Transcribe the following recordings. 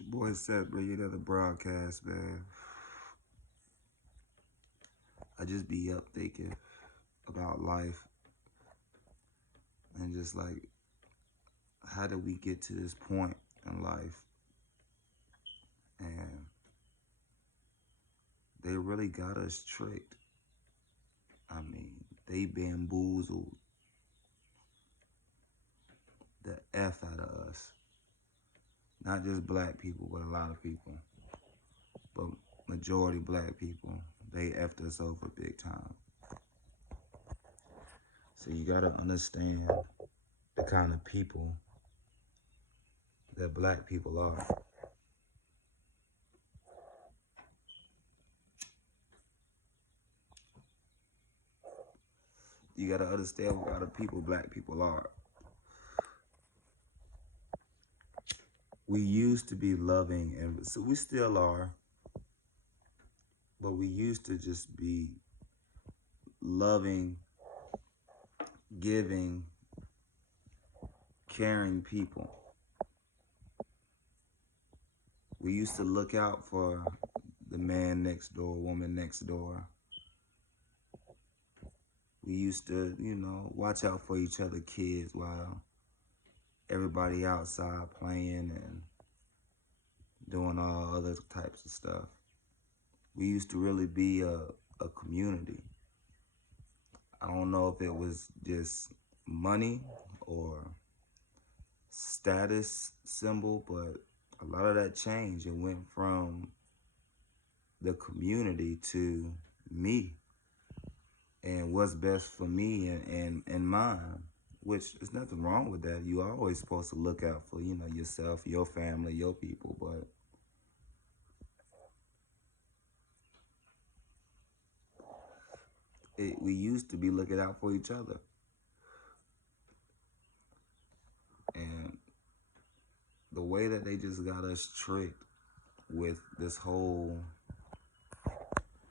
It's your boy Seth bringing another broadcast, man. I just be up thinking about life and just like, how did we get to this point in life? And they really got us tricked. I mean, they bamboozled the F out of us. Not just black people, but a lot of people. But majority black people, they effed us over big time. So you gotta understand the kind of people that black people are. You gotta understand what kind of people black people are. We used to be loving, and so we still are, but we used to just be loving, giving, caring people. We used to look out for the man next door, woman next door. We used to, watch out for each other kids while everybody outside playing and doing all other types of stuff. We used to really be a community. I don't know if it was just money or status symbol, but a lot of that changed. It went from the community to me and what's best for me and mine, which is nothing wrong with that. You always supposed to look out for, yourself, your family, your people, but we used to be looking out for each other. And the way that they just got us tricked with this whole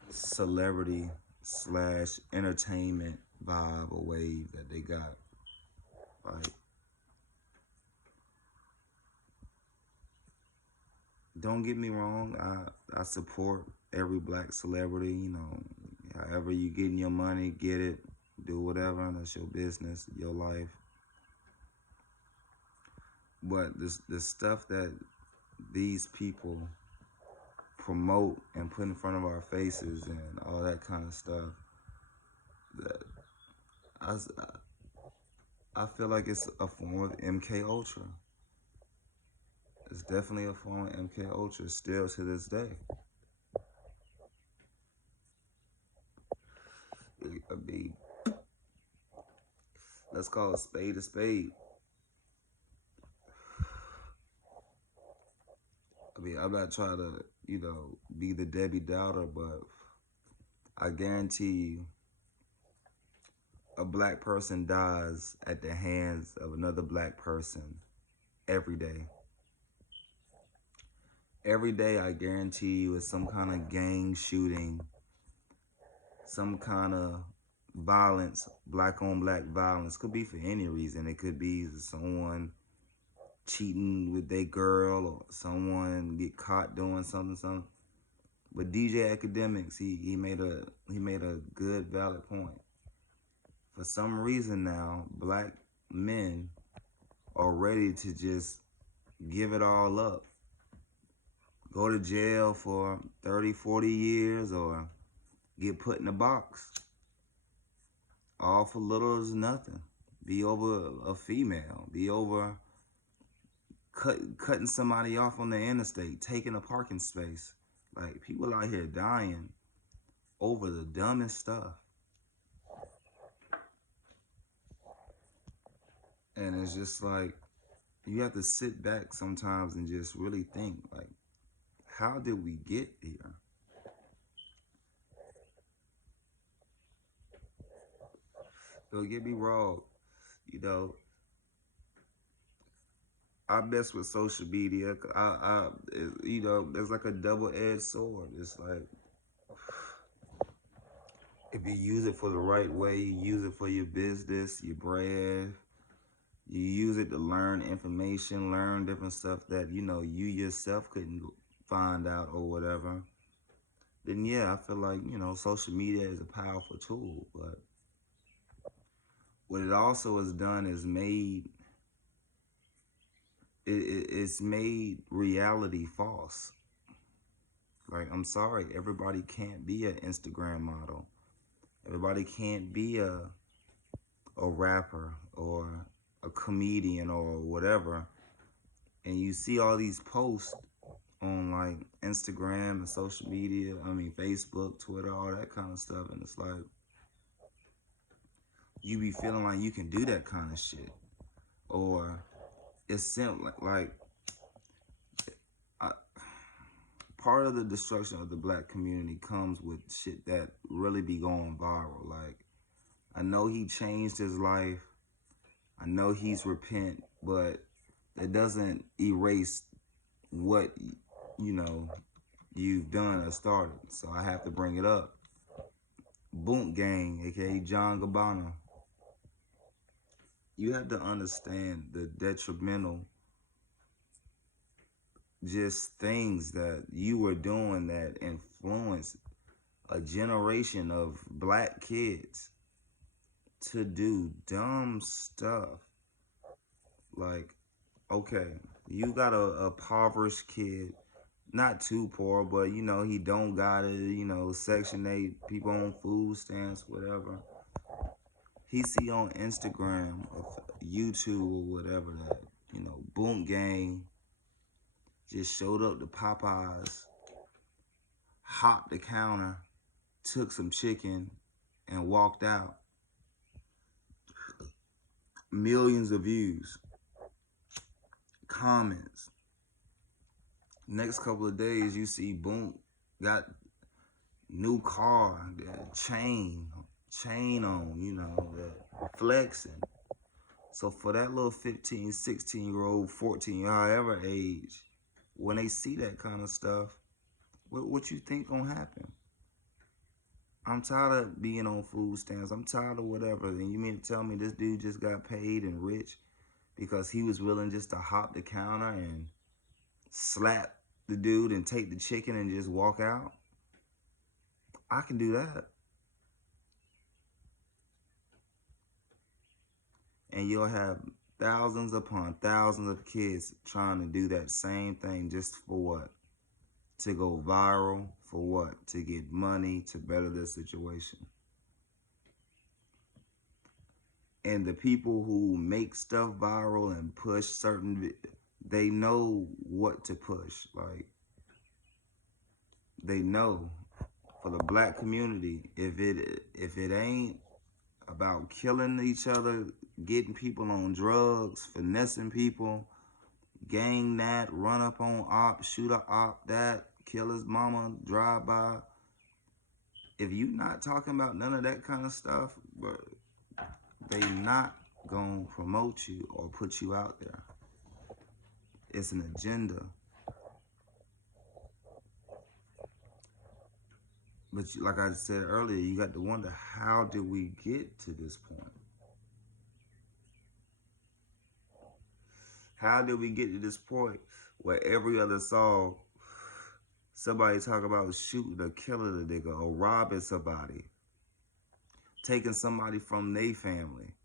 celebrity slash entertainment vibe or wave that they got, like, don't get me wrong, I support every black celebrity, however you getting your money, get it, do whatever, that's your business, your life. But the stuff that these people promote and put in front of our faces and all that kind of stuff, that I feel like it's a form of MK Ultra. It's definitely a form of MK Ultra still to this day. I mean, let's call a spade a spade. I mean, I'm not trying to, be the Debbie Downer, but I guarantee you a black person dies at the hands of another black person every day. Every day, I guarantee you, is some kind of gang shooting, some kind of violence, black on black violence. Could be for any reason. It could be someone cheating with their girl or someone get caught doing something. But DJ Academics, he made a good valid point. For some reason now, black men are ready to just give it all up. Go to jail for 30, 40 years or get put in a box. All for little as nothing. Be over a female. Be over cutting somebody off on the interstate, taking a parking space. Like, people out here dying over the dumbest stuff. And it's just like, you have to sit back sometimes and just really think, like, how did we get here? Don't get me wrong, I mess with social media. There's like a double-edged sword. It's like, if you use it for the right way, you use it for your business, your brand, You use it to learn information, learn different stuff that, you know, you yourself couldn't find out or whatever. Then yeah, I feel like, you know, social media is a powerful tool. But what it also has done is it's made reality false. Like, I'm sorry, everybody can't be an Instagram model. Everybody can't be a rapper or a comedian or whatever. And you see all these posts on like Instagram and social media, I mean Facebook, Twitter, all that kind of stuff, and it's like you be feeling like you can do that kind of shit. Or it's simple like I, part of the destruction of the black community comes with shit that really be going viral. Like, I know he changed his life, I know he's repent, but that doesn't erase what, you know, you've done or started. So I have to bring it up. Boom Gang, aka John Gabbana. You have to understand the detrimental just things that you were doing that influenced a generation of black kids to do dumb stuff. Like, okay, you got a impoverished kid, not too poor, but you know, he don't got it, you know, Section 8, people on food stamps, whatever. He see on Instagram or YouTube or whatever that, you know, Boom Gang just showed up to Popeyes, hopped the counter, took some chicken, and walked out. Millions of views, comments. Next couple of days, you see Boom got new car, that chain on, you know, that flexing. So for that little 15, 16-year-old, 14, however age, when they see that kind of stuff, what you think gonna happen? I'm tired of being on food stamps. I'm tired of whatever. And you mean to tell me this dude just got paid and rich because he was willing just to hop the counter and slap the dude and take the chicken and just walk out? I can do that. And you'll have thousands upon thousands of kids trying to do that same thing just for what? To go viral. For what? To get money, to better their situation. And the people who make stuff viral and push certain, they know what to push. Like, they know. For the black community, if it ain't about killing each other, getting people on drugs, finessing people, gang that, run up on op, shoot a op that, kill his mama, drive by. If you not talking about none of that kind of stuff, but they not gonna promote you or put you out there. It's an agenda. But like I said earlier, you got to wonder, how did we get to this point? How did we get to this point where every other song, somebody talk about shooting or killing a nigga or robbing somebody, taking somebody from their family,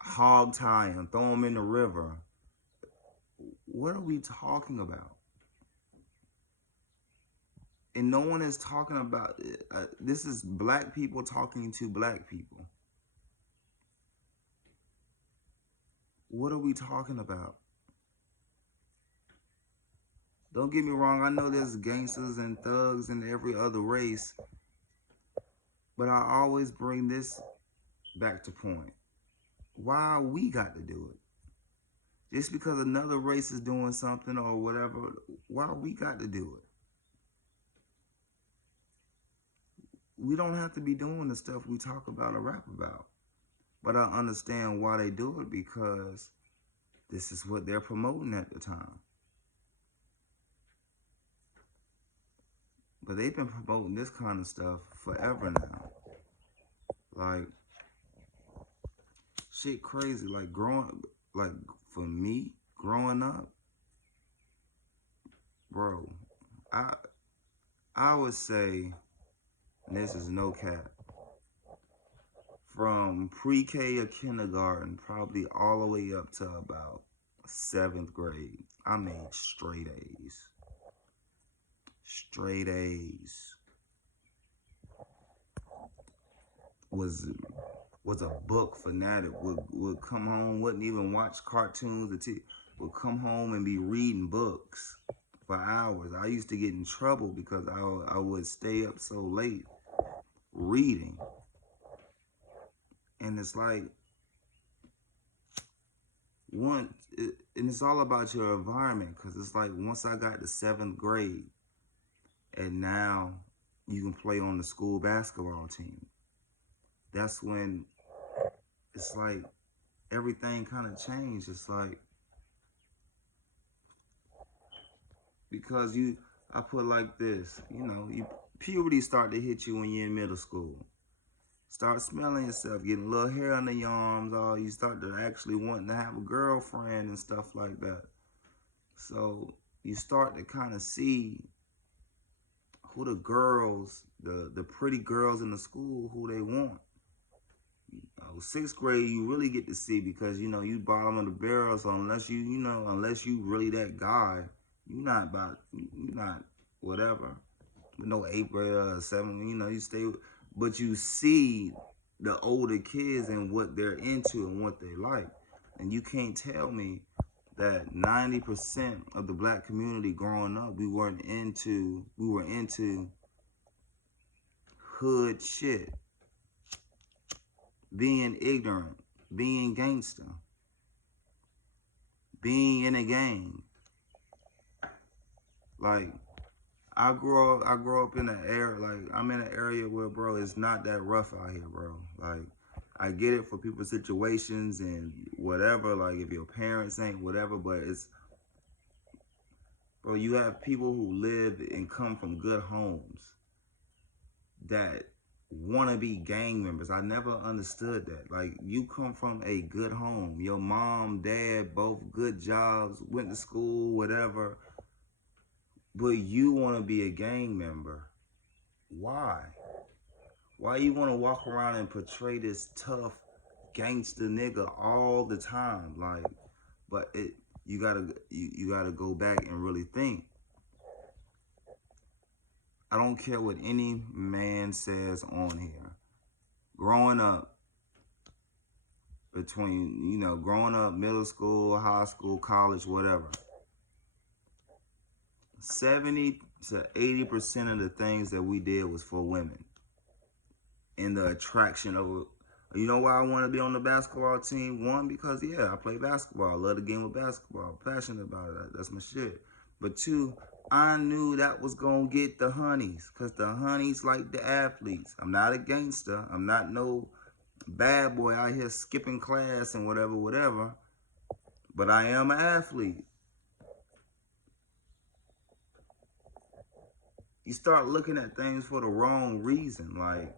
hog tying, throw them in the river? What are we talking about? And no one is talking about it. This is black people talking to black people. What are we talking about? Don't get me wrong, I know there's gangsters and thugs in every other race, but I always bring this back to point. Why we got to do it? Just because another race is doing something or whatever, why we got to do it? We don't have to be doing the stuff we talk about or rap about. But I understand why they do it, because this is what they're promoting at the time. But they've been promoting this kind of stuff forever now. Like, shit crazy. Like for me, growing up, bro, I I would say, and this is no cap, from pre-K or kindergarten, probably all the way up to about 7th grade, I made straight A's. Straight A's. Was a book fanatic. Would come home, wouldn't even watch cartoons or would come home and be reading books for hours. I used to get in trouble because I would stay up so late reading. And it's like, and it's all about your environment, because it's like once I got to 7th grade, and now you can play on the school basketball team. That's when it's like everything kind of changed. It's like, because I put like this, puberty start to hit you when you're in middle school. Start smelling yourself, getting a little hair on your arms, you start to actually wanting to have a girlfriend and stuff like that. So you start to kind of see who the girls, the pretty girls in the school, who they want. 6th grade, you really get to see, because you bottom of the barrel. So unless you really that guy, you're not whatever. With no 8th grader or 7th, you stay. But you see the older kids and what they're into and what they like, and you can't tell me that 90% of the black community growing up, we were into hood shit. Being ignorant, being gangster, being in a gang. Like, I grew up in an area, like, I'm in an area where, bro, it's not that rough out here, bro. Like, I get it for people's situations and whatever, like, if your parents ain't whatever, but bro, you have people who live and come from good homes that want to be gang members. I never understood that. Like, you come from a good home. Your mom, dad, both good jobs, went to school, whatever. But you want to be a gang member. Why? Why you want to walk around and portray this tough gangster nigga all the time? Like, but you gotta go back and really think. I don't care what any man says on here. Growing up, growing up, middle school, high school, college, whatever, 70 to 80% of the things that we did was for women. And the attraction of it. You know why I want to be on the basketball team? One, because, yeah, I play basketball. I love the game of basketball. Passionate about it. That's my shit. But two, I knew that was going to get the honeys, because the honeys like the athletes. I'm not a gangster. I'm not no bad boy out here skipping class and whatever. But I am an athlete. You start looking at things for the wrong reason. Like,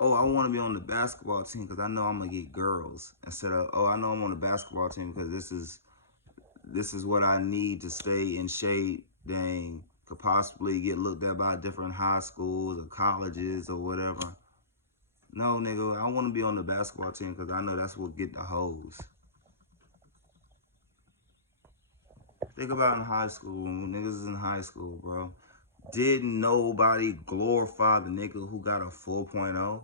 oh, I want to be on the basketball team because I know I'm going to get girls. Instead of, oh, I know I'm on the basketball team because this is what I need to stay in shape. Dang, could possibly get looked at by different high schools or colleges or whatever. No, nigga, I want to be on the basketball team because I know that's what get the hoes. Think about in high school, when niggas is in high school, bro. Didn't nobody glorify the nigga who got a 4.0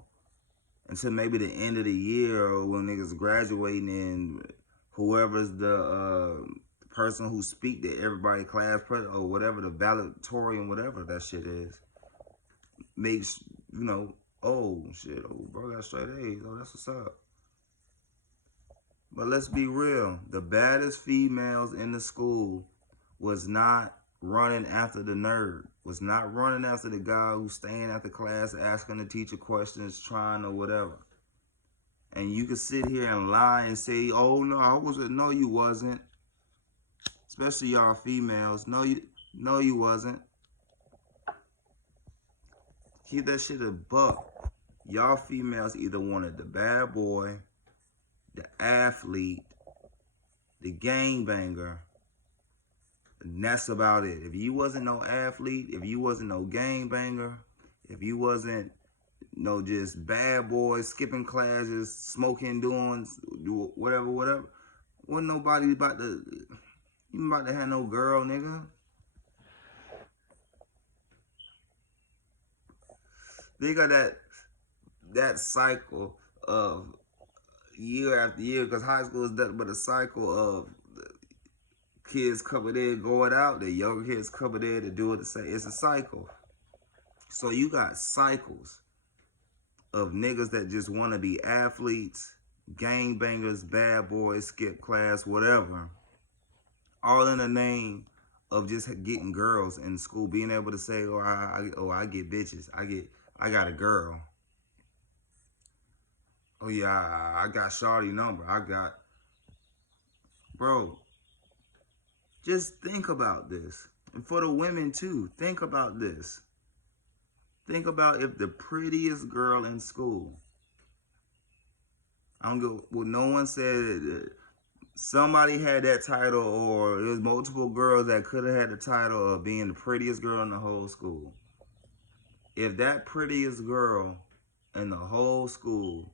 until maybe the end of the year, or when niggas graduating and whoever's the person who speak to everybody, class president or whatever, the valedictorian, whatever that shit is, makes, oh shit, oh bro got straight A's, oh that's what's up. But let's be real, the baddest females in the school was not running after the nerd, was not running after the guy who's staying after class, asking the teacher questions, trying or whatever. And you can sit here and lie and say, oh no, I wasn't. No, you wasn't. Especially y'all females. No, you wasn't. Keep that shit a buck. Y'all females either wanted the bad boy, the athlete, the gangbanger, and that's about it. If you wasn't no athlete, if you wasn't no gangbanger, if you wasn't no just bad boy skipping classes, smoking, doing whatever, wasn't nobody about to, you about to have no girl, nigga. They got that cycle of year after year, because high school is nothing but a cycle of kids coming in, going out, the younger kids coming in and doing the same. It's a cycle. So you got cycles of niggas that just want to be athletes, gangbangers, bad boys, skip class, whatever, all in the name of just getting girls in school, being able to say, I get bitches, I got a girl. Oh yeah, I got shawty number. I got, bro. Just think about this, and for the women too. Think about this. Think about if the prettiest girl in school. I don't go. Well, no one said somebody had that title, or there's multiple girls that could have had the title of being the prettiest girl in the whole school. If that prettiest girl in the whole school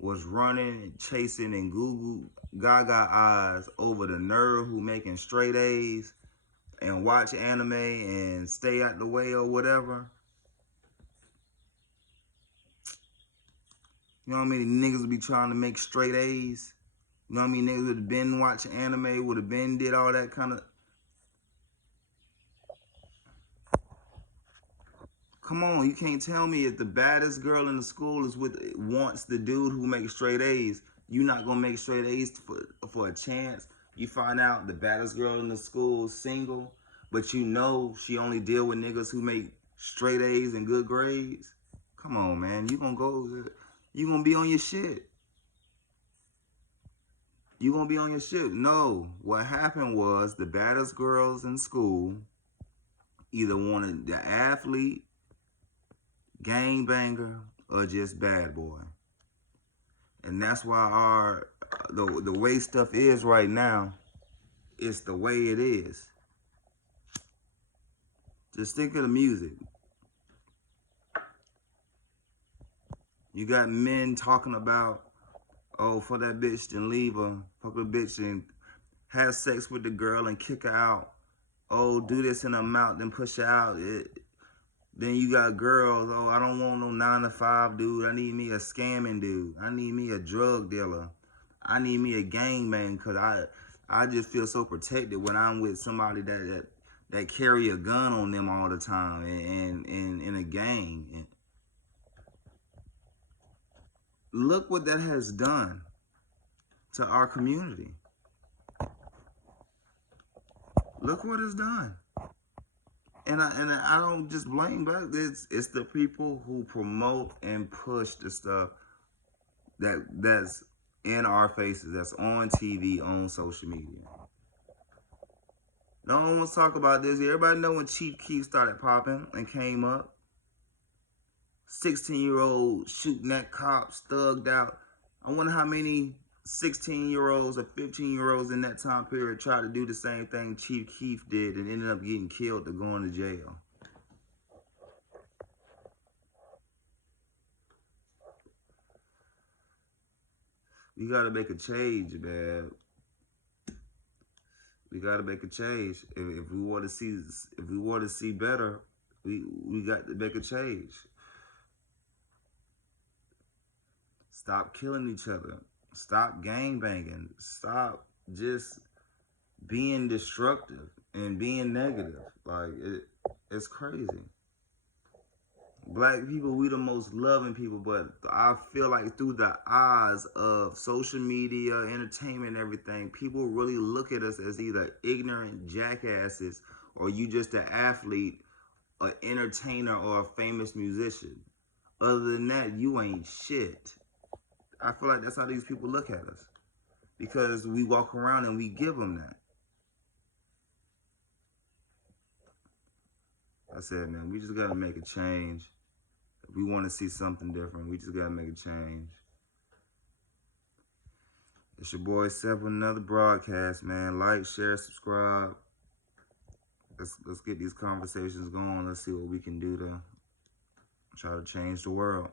was running and chasing and goo gaga eyes over the nerd who making straight A's and watch anime and stay out the way or whatever, you know how many niggas would be trying to make straight A's? You know how many niggas would have been watching anime, would have been did all that kind of... Come on, you can't tell me if the baddest girl in the school is wants the dude who makes straight A's, you not gonna make straight A's for a chance. You find out the baddest girl in the school is single, but you know she only deal with niggas who make straight A's and good grades. Come on, man, you gonna be on your shit. You gonna be on your shit. No, what happened was the baddest girls in school either wanted the athlete, gangbanger, or just bad boy. And that's why the way stuff is right now, it's the way it is. Just think of the music. You got men talking about, oh, for that bitch, then leave her. Fuck the bitch and have sex with the girl and kick her out. Oh, do this in her mouth, then push her out. Then you got girls, oh, I don't want no 9-to-5 dude. I need me a scamming dude. I need me a drug dealer. I need me a gangman, because I just feel so protected when I'm with somebody that carry a gun on them all the time and in a gang. And look what that has done to our community. Look what it's done. And I don't just blame back. It's the people who promote and push the stuff that's in our faces, that's on TV, on social media. No one wants to talk about this. Everybody know when Chief Keef started popping and came up. 16-year-old shooting at cops, thugged out. I wonder how many 16-year-olds or 15-year-olds in that time period tried to do the same thing Chief Keef did and ended up getting killed or going to jail. We gotta make a change, man. We gotta make a change. If we want to see better, we got to make a change. Stop killing each other. Stop gangbanging. Stop just being destructive and being negative. Like, it's crazy. Black people, we the most loving people, but I feel like through the eyes of social media, entertainment, and everything, people really look at us as either ignorant jackasses or you just an athlete, an entertainer, or a famous musician. Other than that, you ain't shit. I feel like that's how these people look at us, because we walk around and we give them that. I said, man, we just got to make a change. If we want to see something different, we just got to make a change. It's your boy Seth with another broadcast, man. Like, share, subscribe. Let's get these conversations going. Let's see what we can do to try to change the world.